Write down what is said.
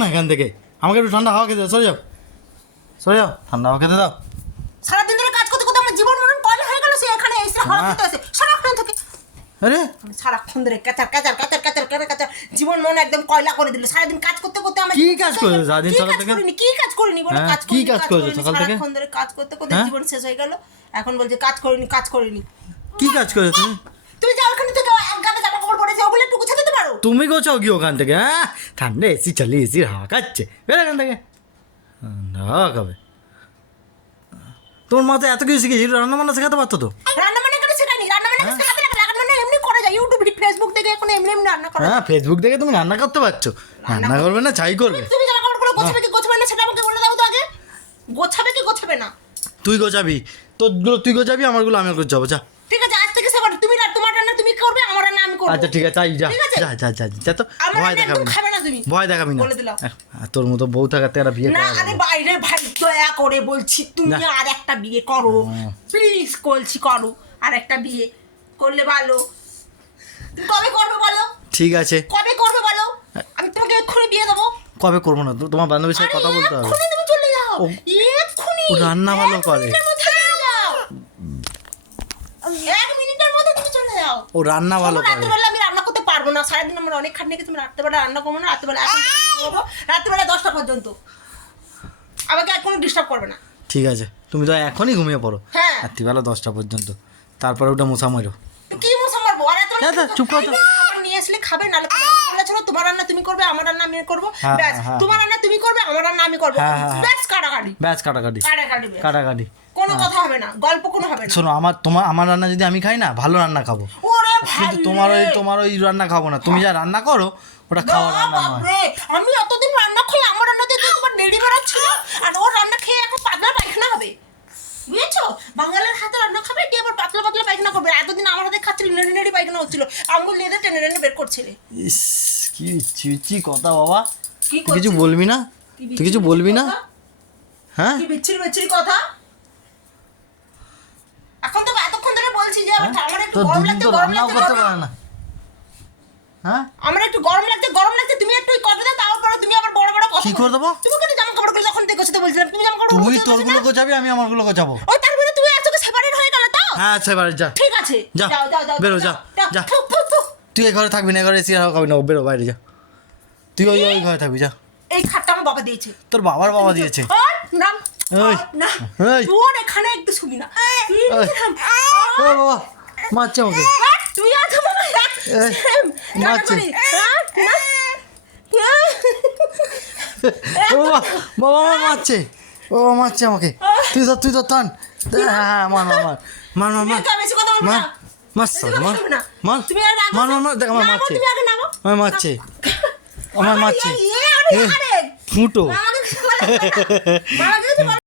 না এখান থেকে আমাকে একটু ঠান্ডা হাওয়া খেতে দাও, সরে যাও ঠান্ডা হাওয়া খেতে দাও। সারাদিন ধরে কাজ করতে করতে আমার জীবন মরণ কয়লা হয়ে গেল, সে এখানে এসে হাওয়া খেতে আসে সারাক্ষণ থেকে। আরে সারাক্ষণ ধরে কাচার কাচার কাচার কাচার কাচার কাচার জীবন মন একদম কয়লা করে দিল। সারাদিন কাজ করতে করতে আমার কি কাজ করেছো সারাদিন সকাল থেকে? কি কাজ করিনি বলো, হ্যাঁ, কাজ কি করিনি, কাজ করেছো সকাল থেকে? সারাক্ষণ ধরে কাজ করতে করতে হ্যাঁ? জীবন শেষ হয়ে গেল। এখন বলছে কাজ করিনি কাজ করিনি। কি কাজ করেছো তুমি? তুমি যাও ওখানে থেকে এক গাদা জামা কাপড় পরে যাও, ওগুলো একটু গুছিয়ে দিতে পারো। তুমি গোছাও কি ওখান থেকে? হ্যাঁ ঠান্ডা এসি চালিয়ে এসির হাওয়া খাচ্ছে, বের এখান থেকে। ঠান্ডা হাওয়া খাবে? তোমার মাথায় এত কিছু শিখেছি, রান্না বান্না শেখাতে পারতো তো। রান্না বান্না করে শেখানি, রান্না বান্না শেখাতে লাগে, রান্না বান্না এমনি করে যায়, ইউটিউব ফেসবুক থেকে এখন এমনি এমনি রান্না করে। হ্যাঁ ফেসবুক থেকে তুমি রান্না করতে পারছো, রান্না করবে না ছাই করবে। তুমি জামা কাপড়গুলো গোছাবে কি গোছাবে না সেটা আমাকে বলে দাও তো আগে। গোছাবে কি গোছাবে না? তুই গোছাবি, তোরগুলো তুই গোছাবি, আমারগুলো আমি গোছাবো। যা ঠিক আছে, আজ থেকে সেবার তুমি তোমার রান্না তুমি করবে, আমার রান্না আমি করব। আচ্ছা ঠিক আছে, তাই যা ঠিক আছে? যা যা যা যা তো। আমার ভয় রান্না দেখাবি একদম না, খাবে না তুমি, ভয় দেখাবি না। বলে দিলাম। তোর মতো বউ থাকাতে একটা বিয়ে না করা আরে যাবে। বাইরে ভাই দয়া করে বলছি তুমি না। আর একটা বিয়ে করো প্লিজ, বলছি করো আর একটা বিয়ে করলে ভালো। তুমি কবে করবে বলো? ঠিক আছে, কবে করবে বলো, আমি তোমাকে এক্ষুনি বিয়ে দেবো। কবে করবো না? তোমার বান্ধবীর সাথে আরে কথা বলতে হবে। এক্ষুনি তুমি চলে যাও, ও- এক্ষুনি। ও রান্না ভালো এক করে। মিনিটের মধ্যে চলে যাও। 1 মিনিটের মধ্যে তুমি চলে যাও। ও রান্না ভালো করে। রাত্রেবেলা আমি রান্না করতে পারবো না, সারাদিন আমার অনেক খাটনি, তুমি রাত্রেবেলা রান্না করবো না, রাত্রেবেলা এখন থেকে ঘুমাবো, রাত্রেবেলা 10টা পর্যন্ত আমাকে আর কোনো ডিস্টার্ব করবে না। ঠিক আছে, তুমি তো এখনই ঘুমিয়ে পড়ো হ্যাঁ। রাত্রিবেলা 10টা পর্যন্ত, তারপরে ওটা মশা মারো। তো কি মশা মারবো? আর এত হ্যাঁ, চুপ কর তো। খাবার নিয়ে আসলে খাবে, নাহলে খাবে না। বলেছিল তোমার রান্না তুমি করবে, আমার রান্না আমি করবো, হ্যাঁ, ব্যাস। হ্যাঁ, তোমার রান্না তুমি করবে, আমার রান্না আমি করবো, হ্যাঁ, হ্যাঁ, ব্যাস। কাটাকাটি ব্যাস কাটাকাটি কাটাকাটি ব্যাস। কাটাকাটি। কোনো কথা হবে না, গল্প কোনো হবে না। শোনো, আমার রান্না যদি আমি খাই না, ভালো রান্না খাবো, ওরে ভাই কিন্তু তোমার ওই রান্না খাবো না। তুমি যা রান্না করো ওটা খাওয়া রান্না নয়। বাপরে, আমি এতদিন রান্না খেয়ে আমার রান্নাতে তোমার নেড়ি বেড়াচ্ছিল, আর ওর রান্না খেয়ে এখন পাতলা পায়খানা হবে, বুঝেছো? বাঙালির হাতে রান্না খাবে, কি আবার পাতলা পাতলা পায়খানা করবে? এতদিন আমার হাতে খাচ্ছিল, নেড়ি নেড়ি পায়খানা হচ্ছিল, আঙুল নিয়ে টেনে টেনে বের করছিলে। ইস কি চিচি কথা বাবা। কি তুই কিছু করছিস? বলবি না? তুই কিছু বলবি না? হ্যাঁ কি বিচ্ছিরি বিচ্ছিরি কথা? এখন তো এতক্ষণ ধরে বলছি যে আমার একটু তোর গরম দুদিন লাগছে, তো গরম রান্নাও লাগছে, করতে গরম পারে না। হ্যাঁ আমার একটু গরম লাগছে, তুমি একটু কথা দাও, তারপরে তুমি আবার বড় বড় কথা কি করে দেবো? তুমি কিন্তু জামা কাপড়গুলো যখন থেকে গোছাতে বলছিলাম, তুমি জামা কাপড় তুই গোছাতে তোরগুলো বলছিলে না? গোছাবি, আমি আমারগুলো গোছাবো। ওই তার মধ্যে তুমি আজকে সেপারেট হয়ে গেলে তো? হ্যাঁ আচ্ছা এবারে যা, ঠিক আছে, যা, যাও যাও যাও, বেরো, যা, যা। থু, থু, থু। তুই এই ঘরে থাকবি না, এই ঘরে এসে খাবি না, বেরো বাইরে যা। তুই ওই ঘরে থাকবি, যা। এই খাটটা আমার বাবা দিয়েছে। তোর বাবার বাবা দিয়েছে। আর নাম ওই, না ওই। তোর এখানে একটু শুনি না। ওই। ও বাবা মারছে আমাকে। তুই আজ বাবা এই, মারছে। ও বাবা, বাবা আমার মারছে, বাবা মারছে আমাকে। তুই তো টান। হ্যাঁ মার মার মার মার মার মার বেশি কথা বলবি মার না। মার সাল, মার মার তুমি আর রাখো মার না। মার মার, দেখ আমার নামো, মারছে, তুমি আগে নামো। আমার মারছে, আমার মারছে। আরে, আরে, ফুটো। আমাকে